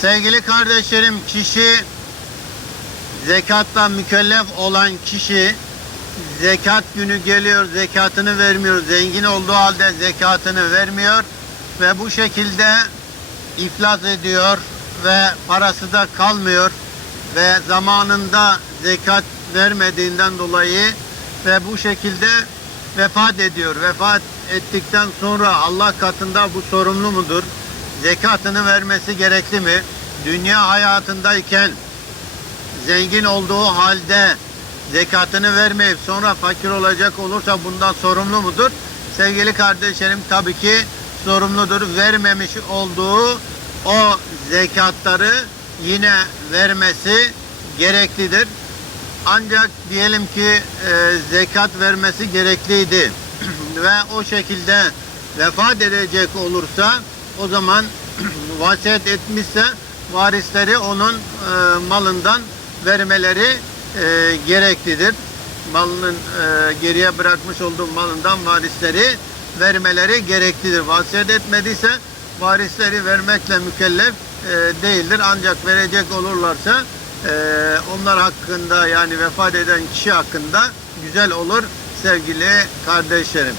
Sevgili kardeşlerim kişi zekatla mükellef olan kişi zekat günü geliyor zekatını vermiyor. Zengin olduğu halde zekatını vermiyor ve bu şekilde iflas ediyor ve parası da kalmıyor ve zamanında zekat vermediğinden dolayı ve bu şekilde vefat ediyor. Vefat ettikten sonra Allah katında bu sorumlu mudur? Zekatını vermesi gerekli mi? Dünya hayatındayken zengin olduğu halde zekatını vermeyip sonra fakir olacak olursa bundan sorumlu mudur? Sevgili kardeşlerim tabii ki sorumludur. Vermemiş olduğu o zekatları yine vermesi gereklidir. Ancak diyelim ki e, zekat vermesi gerekliydi ve o şekilde vefat edecek olursa o zaman vasiyet etmişse varisleri onun e, malından vermeleri e, gereklidir. Malının e, geriye bırakmış olduğu malından varisleri vermeleri gereklidir. Vasiyet etmediyse varisleri vermekle mükellef e, değildir. Ancak verecek olurlarsa e, onlar hakkında yani vefat eden kişi hakkında güzel olur sevgili kardeşlerim.